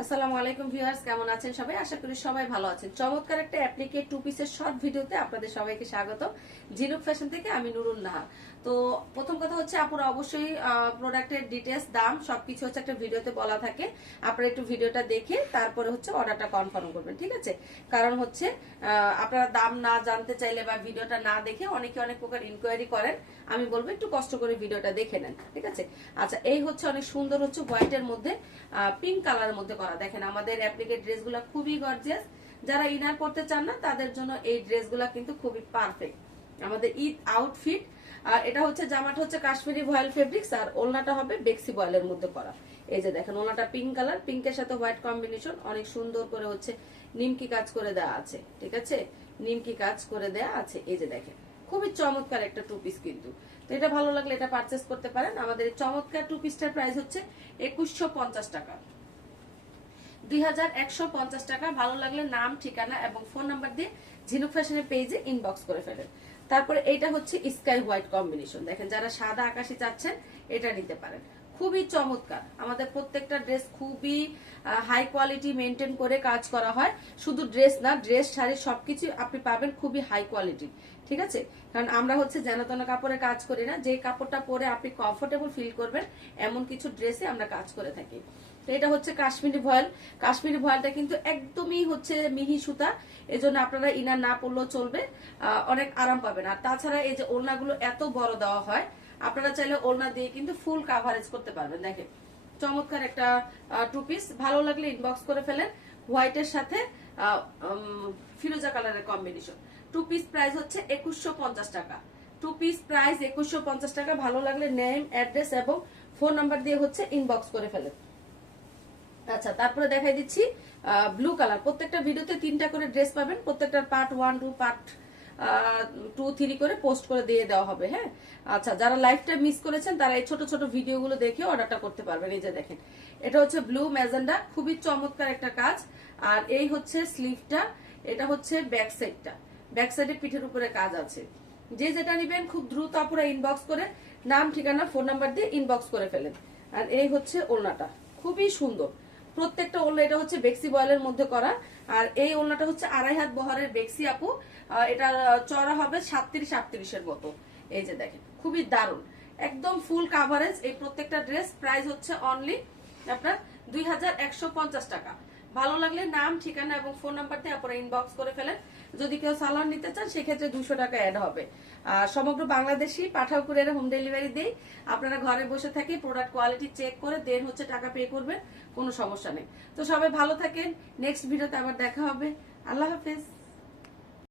আসসালামু আলাইকুম ভিউয়ার্স, কেমন আছেন সবাই? আশা করি সবাই ভালো আছেন। চমৎকার একটা অ্যাপ্লিকে টু পিসের শর্ট ভিডিওতে আপনাদের সবাইকে স্বাগত। ঝিনুক ফ্যাশন থেকে আমি নুরুল নাহা। তো প্রথম কথা হচ্ছে, আপুরা অবশ্যই প্রোডাক্টের ডিটেলস, দাম সবকিছু হচ্ছে একটা ভিডিওতে বলা থাকে। আপনারা একটু ভিডিওটা দেখে তারপরে হচ্ছে অর্ডারটা কনফার্ম করবেন, ঠিক আছে? কারণ হচ্ছে আপনারা দাম না জানতে চাইলে বা ভিডিওটা না দেখে অনেকে অনেক প্রকার ইনকোয়ারি করেন। আমি বলবো একটু কষ্ট করে ভিডিওটা দেখে নেন, ঠিক আছে? আচ্ছা, এই হচ্ছে অনেক সুন্দর হচ্ছে হোয়াইটের মধ্যে পিঙ্ক কালারের মধ্যে করা। দেখেন আমাদের অ্যাপ্লিকেট ড্রেসগুলো খুবই গর্জিয়াস। যারা ইনার পড়তে চান না তাদের জন্য এই ড্রেসগুলো কিন্তু খুবই পারফেক্ট। আমাদের ঈদ আউটফিট। এটা হচ্ছে জামাটা হচ্ছে কাশ্মীরি ভয়েল ফেব্রিক্স, আর ওলনাটা হবে বেক্সি ভয়েলের মধ্যে করা। এই যে দেখেন ওলনাটা পিঙ্ক কালার, পিঙ্কের সাথে হোয়াইট কম্বিনেশন, অনেক সুন্দর করে হচ্ছে নিমকি কাজ করে দেওয়া আছে, ঠিক আছে? নিমকি কাজ করে দেওয়া আছে। এই যে দেখেন খুবই চমৎকার একটা টু পিস কিন্তু। তো এটা ভালো লাগলে এটা পারচেস করতে পারেন। আমাদের এই চমৎকার টু পিসটার প্রাইস হচ্ছে 2150 টাকা, 2150 টাকা। ভালো লাগলে নাম, ঠিকানা এবং ফোন নাম্বার দিয়ে ঝিনুক ফ্যাশনের পেজে ইনবক্স করে ফেলেন। তারপরে এইটা হচ্ছে স্কাই হোয়াইট কম্বিনেশন। দেখেন যারা সাদা আকাশি চাচ্ছেন এটা নিতে পারেন, খুবই চমৎকার। আমাদের প্রত্যেকটা ড্রেস খুবই হাই কোয়ালিটি মেনটেন করে কাজ করা হয়। শুধু ড্রেস না, ড্রেস, শাড়ি সবকিছু আপনি পাবেন খুবই হাই কোয়ালিটি, ঠিক আছে? কারণ আমরা হচ্ছে যেন তেন কাপড়ে কাজ করি না। যে কাপড়টা পরে আপনি কমফোর্টেবল ফিল করবেন এমন কিছু ড্রেসে আমরা কাজ করে থাকি। তো এটা হচ্ছে কাশ্মীরি ভয়েল। কাশ্মীরি ভয়েলটা কিন্তু একদমই হচ্ছে মিহি সুতা, এজন্য আপনারা ইনার না পরলেও চলবে, অনেক আরাম পাবেন। আর তাছাড়া এই যে ওড়নাগুলো এত বড় দেওয়া হয়, আপনারা চাইলে ওড়না দিয়ে কিন্তু ফুল কাভারেজ করতে পারবেন। দেখেন চমৎকার একটা টু পিস। ভালো লাগলে ইনবক্স করে ফেলেন। হোয়াইটের সাথে ফিরোজা কালারের কম্বিনেশন। টু পিস প্রাইস হচ্ছে 2150 টাকা। টু পিস প্রাইস 2150 টাকা। ভালো লাগলে নেম, অ্যাড্রেস এবং ফোন নাম্বার দিয়ে হচ্ছে ইনবক্স করে ফেলেন। আচ্ছা, তারপরে দেখাই দিচ্ছি ব্লু কালার। প্রত্যেকটা ভিডিওতে 3টা করে ড্রেস পাবেন। প্রত্যেকটার পার্ট 1, 2, পার্ট 2, 3 করে পোস্ট করে দিয়ে দেওয়া হবে, হ্যাঁ? আচ্ছা, যারা লাইভটা মিস করেছেন তারা এই ছোট ছোট ভিডিওগুলো দেখে অর্ডারটা করতে পারবেন। এই যে দেখেন এটা হচ্ছে ব্লু ম্যাজেন্ডা, খুবই চমৎকার একটা কাজ। আর এই হচ্ছে স্লিভটা, এটা হচ্ছে ব্যাক সাইডটা। ব্যাক সাইডে পিঠের উপরে কাজ আছে। যে যেটা নিবেন খুব দ্রুত আপুরা ইনবক্স করে নাম, ঠিকানা, ফোন নাম্বার দিয়ে ইনবক্স করে ফেলেন। আর এই হচ্ছে ওড়নাটা, খুবই সুন্দর। প্রত্যেকটা ওড়না, এটা হচ্ছে বেক্সি বয়েলের মধ্যে করা। আর এই ওড়নাটা হচ্ছে 2.5 হাত বহরের বেক্সি আপু। এটা চড়া হবে 37-38 মতো। এই যে দেখেন খুবই দারুণ, একদম ফুল কাভারেজ। এই প্রত্যেকটা ড্রেস প্রাইস হচ্ছে অনলি আপনার 2150 টাকা। ভালো লাগলে নাম, ঠিকানা এবং ফোন নাম্বার দিয়ে আপনারা ইনবক্স করে ফেলেন। যদি কেউ সালোয়ার নিতে চান সেক্ষেত্রে 200 টাকা অ্যাড হবে। সমগ্র বাংলাদেশি পাঠাও কুরিয়ারে হোম ডেলিভারি দেই। আপনারা ঘরে বসে থেকে প্রোডাক্ট কোয়ালিটি চেক করে দেন হচ্ছে টাকা পে করবেন, কোনো সমস্যা নেই। তো সবাই ভালো থাকেন। নেক্সট ভিডিওতে আবার দেখা হবে। আল্লাহ হাফেজ।